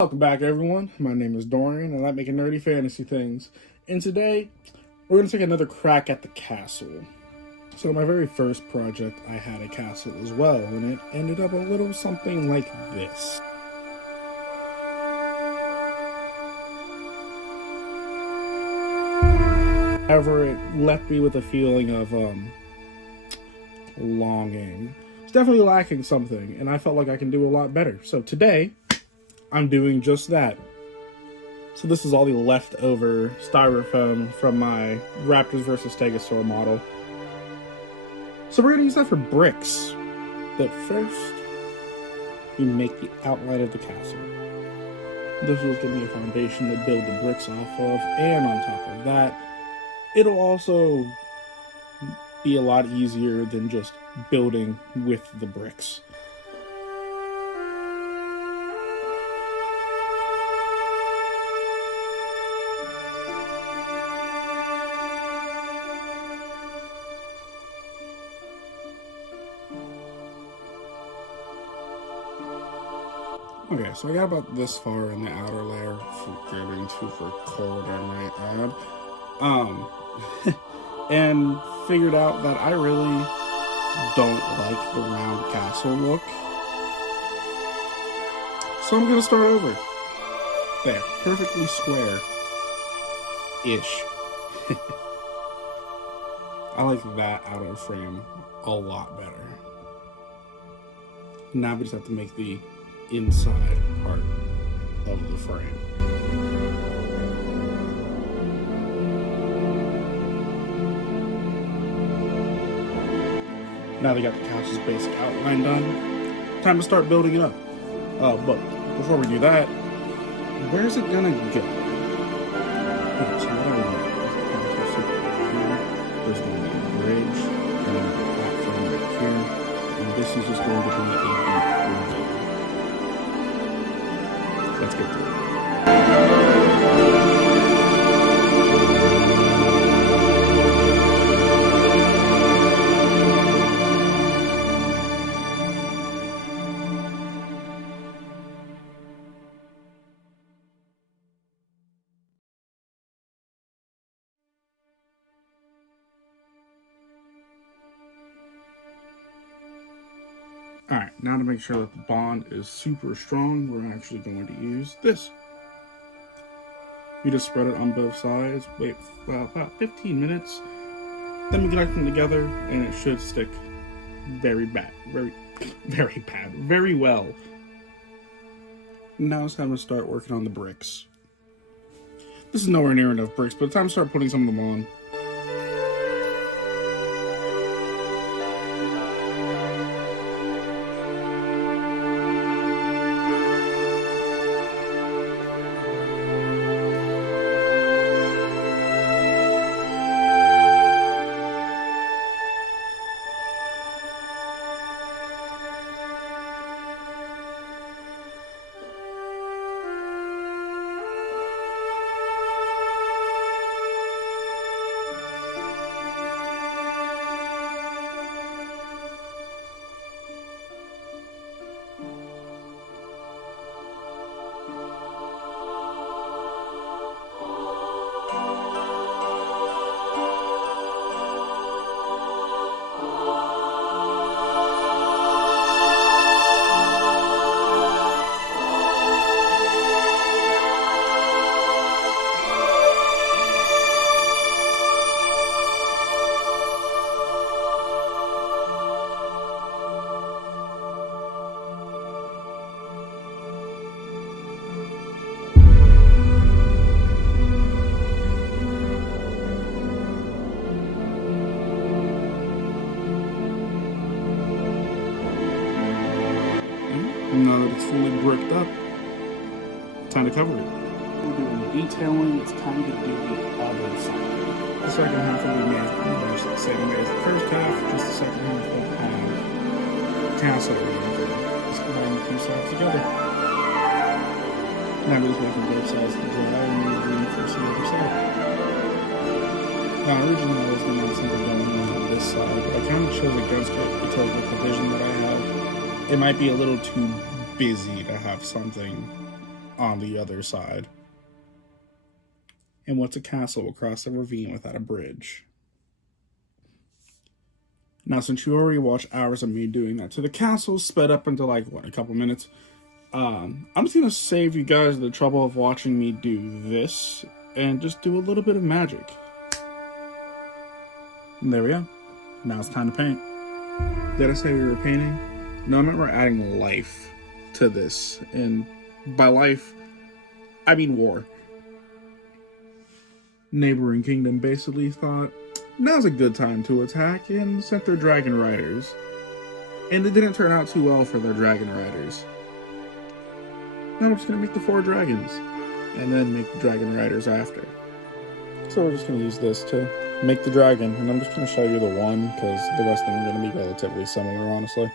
Welcome back, everyone. My name is Dorian, and I make nerdy fantasy things. And today, we're going to take another crack at the castle. So, my very first project, I had a castle as well, and it ended up a little something like this. However, it left me with a feeling of longing. It's definitely lacking something, and I felt like I can do a lot better. So today, I'm doing just that. So this is all the leftover styrofoam from my Raptors vs. Stegosaur model. So we're going to use that for bricks. But first, we make the outline of the castle. This will give me a foundation to build the bricks off of, and on top of that, it'll also be a lot easier than just building with the bricks. Okay, so I got about this far in the outer layer for getting to record on my ad. And figured out that I really don't like the round castle look. So I'm gonna start over. There, perfectly square-ish. I like that outer frame a lot better. Now we just have to make the inside part of the frame. Now they got the castle's basic outline done. Time to start building it up. But before we do that, where's it gonna go? Okay, so what I want is there's going to be a bridge and then a platform right here, and this is just going to be a deep window. Let's get to it. Alright, now to make sure that the bond is super strong, we're actually going to use this. You just spread it on both sides, wait about 15 minutes, then we connect them together, and it should stick very well. Now it's time to start working on the bricks. This is nowhere near enough bricks, but it's time to start putting some of them on. Now that it's fully bricked up, time to cover it. We're doing detailing, it's time to do the other side. The second half will be made pretty much the same way as the first half, just the second half of the castle. Just combine the two sides together. Now we're just waiting for both sides to dry and we're reinforce the other side. Now originally I was going to have something going on this side, but I kind of chose against it because with the vision that I have, it might be a little too busy to have something on the other side. And what's a castle across a ravine without a bridge? Now, since you already watched hours of me doing that to the castle, sped up into like, what, a couple minutes, I'm just going to save you guys the trouble of watching me do this and just do a little bit of magic. And there we go. Now it's time to paint. Did I say we were painting? No, I meant we're adding life to this. And by life, I mean war. Neighboring kingdom basically thought, now's a good time to attack, and sent their dragon riders. And it didn't turn out too well for their dragon riders. Now we're just going to make the 4 dragons, and then make the dragon riders after. So we're just going to use this to make the dragon, and I'm just going to show you the one, because the rest of them are going to be relatively similar, honestly.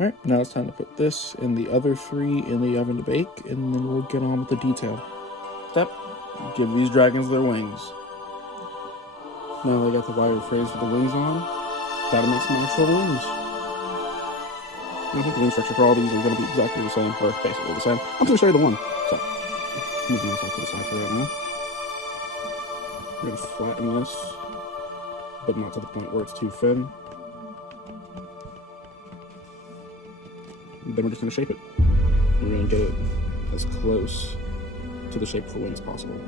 Alright, now it's time to put this and the other 3 in the oven to bake, and then we'll get on with the detail. Step, give these dragons their wings. Now they got the wire phrase with the wings on, gotta make some actual wings. I think the wing structure for all these are going to be exactly the same, or basically the same. I'm going to show you the one. So, moving this off to the side for right now. We're going to flatten this, but not to the point where it's too thin. Then we're just going to shape it. We're going to get it as close to the shape of the wing as possible.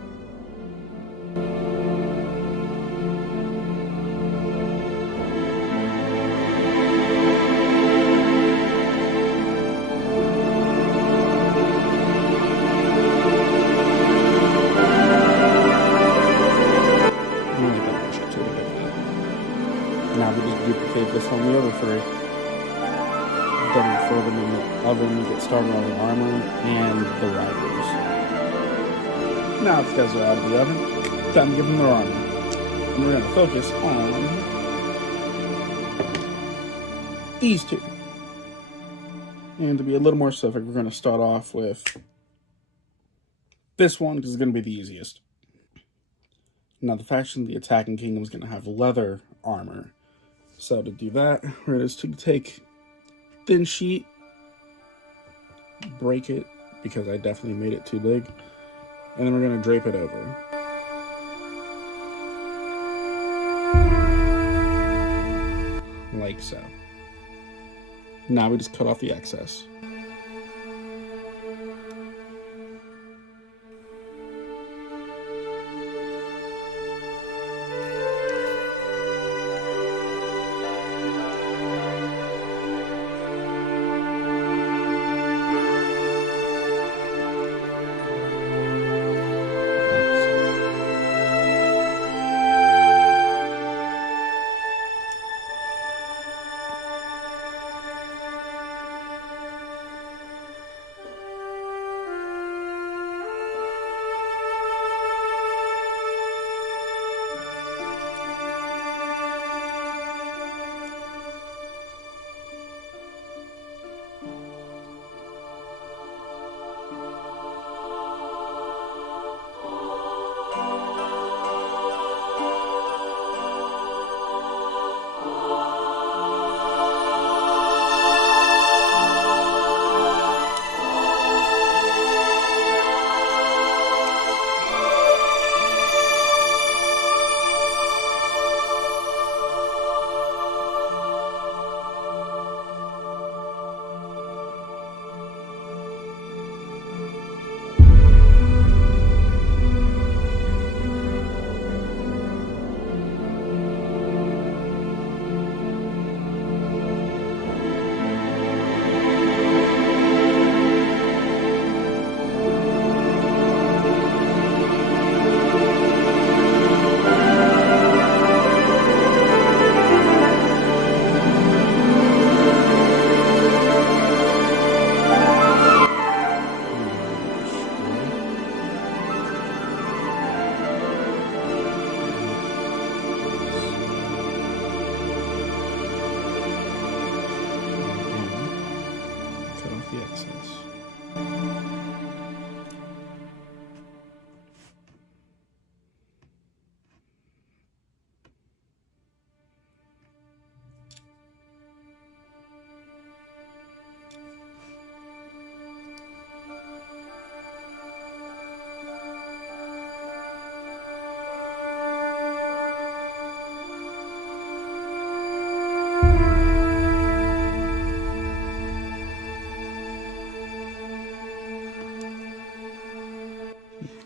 Now we just duplicate this on the other 3. Then throw them in the oven, get started on the armor and the riders. Now these guys are out of the oven, time to give them their armor. And we're going to focus on these 2. And to be a little more specific, we're going to start off with this one because it's going to be the easiest. Now the faction, the attacking kingdom, is going to have leather armor. So to do that, we're just to take thin sheet, break it because I definitely made it too big, and then we're going to drape it over. Like so. Now we just cut off the excess.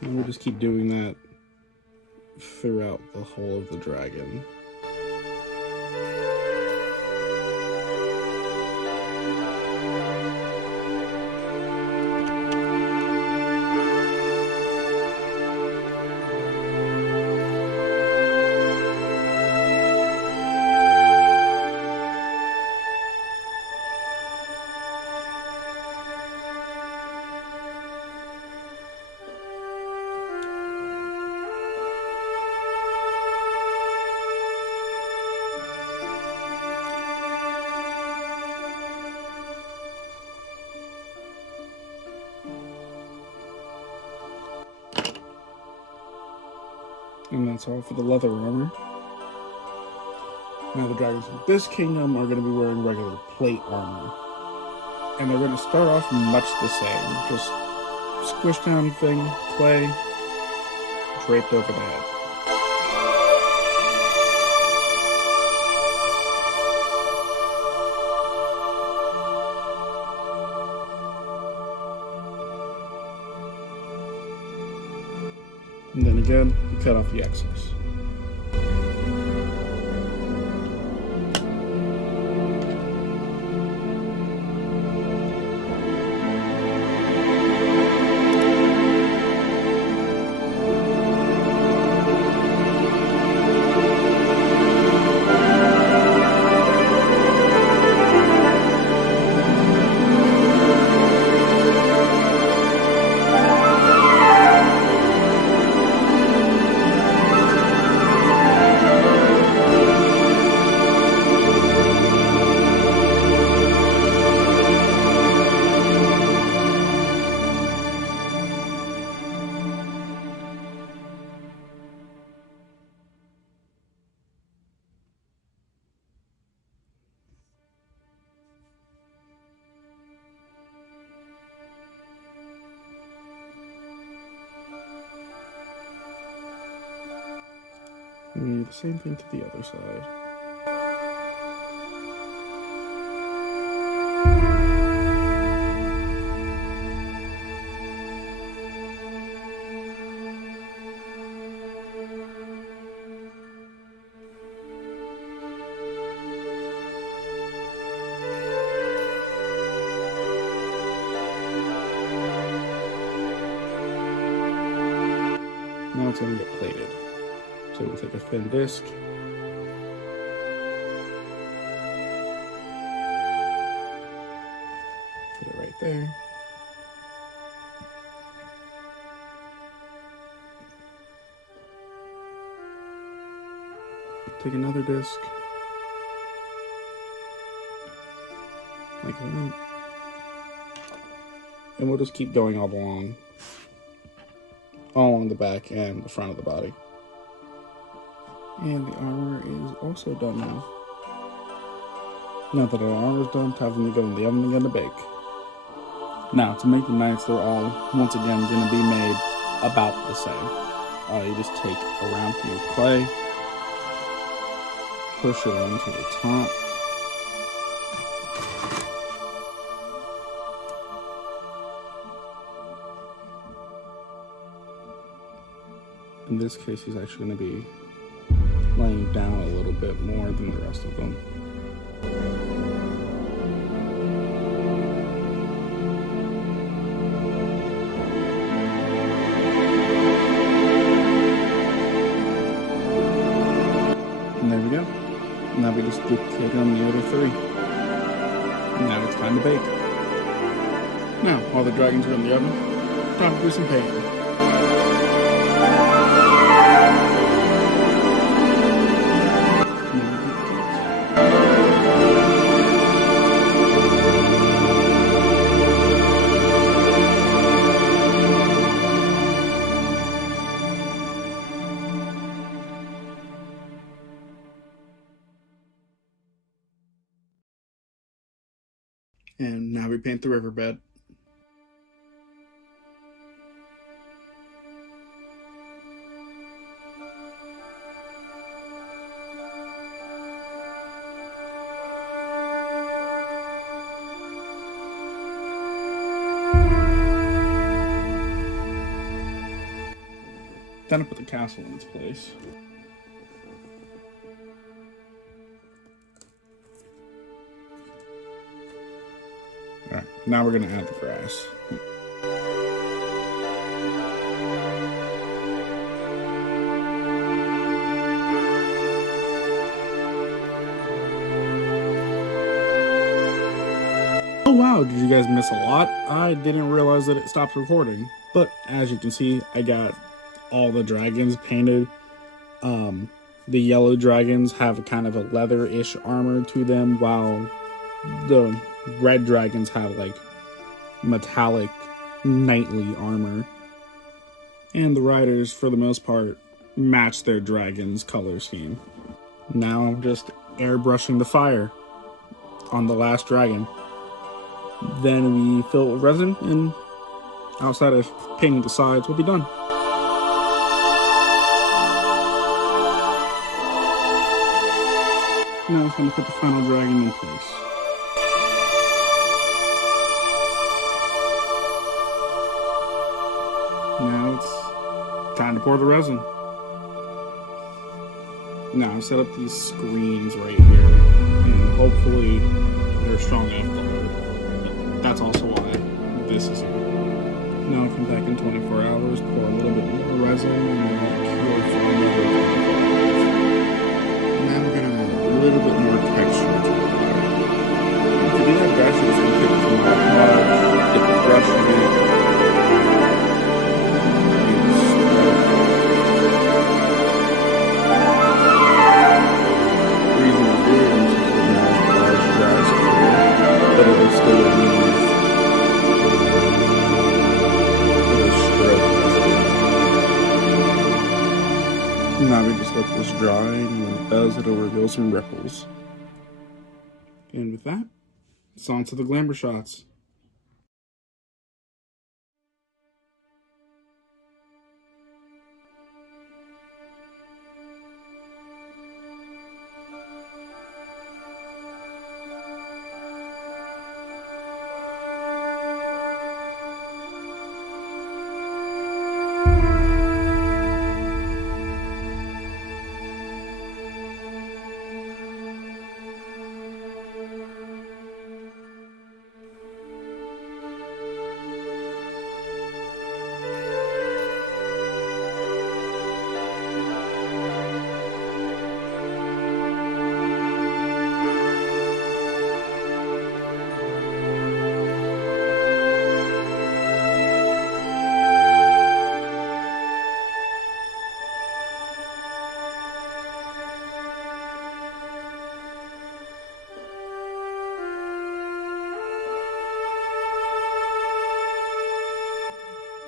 And we'll just keep doing that throughout the whole of the dragon. And that's all for the leather armor. Now the dragons of this kingdom are going to be wearing regular plate armor. And they're going to start off much the same. Just squished down thing, clay, draped over the head. And then again, you cut off the excess. And we do the same thing to the other side. Now it's going to get plated. So we'll take a thin disc, put it right there. Take another disc, like that. And we'll just keep going all along the back and the front of the body. And the armor is also done now. Now that our armor is done, time for me to go in the oven again to bake. Now, to make the knives, they're all, once again, going to be made about the same. You just take a round piece of clay, push it onto the top, in this case, he's actually going to be laying down a little bit more than the rest of them. And there we go. Now we just duplicate on the other three. And now it's time to bake. Now, while the dragons are in the oven, time to do some painting. And now we paint the riverbed. Then I put the castle in its place. Alright, now we're gonna add the grass. Oh wow, did you guys miss a lot? I didn't realize that it stopped recording. But as you can see, I got all the dragons painted. The yellow dragons have a kind of a leather-ish armor to them, while the red dragons have like metallic knightly armor. And the riders, for the most part, match their dragon's color scheme. Now I'm just airbrushing the fire on the last dragon. Then we fill it with resin, and outside of painting the sides, we'll be done. Now it's going to put the final dragon in place. Now it's time to pour the resin. Now I've set up these screens right here, and hopefully they're strong enough to hold. But that's also why this is here. Now I'll come back in 24 hours, pour a little bit more resin, and then cure for another 24 hours. Now we're going to add a little bit more texture to the fire. To do that, guys, you're just going to take some mud, dip the brush in it. But it'll still leave little strips. Now we just let this dry, and when it does, it'll reveal some ripples. And with that, it's on to the glamour shots.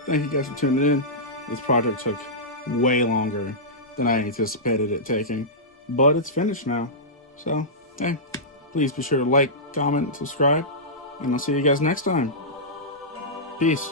Thank you guys for tuning in. This project took way longer than I anticipated it taking, but it's finished now. So, hey, please be sure to like, comment, subscribe, and I'll see you guys next time. Peace.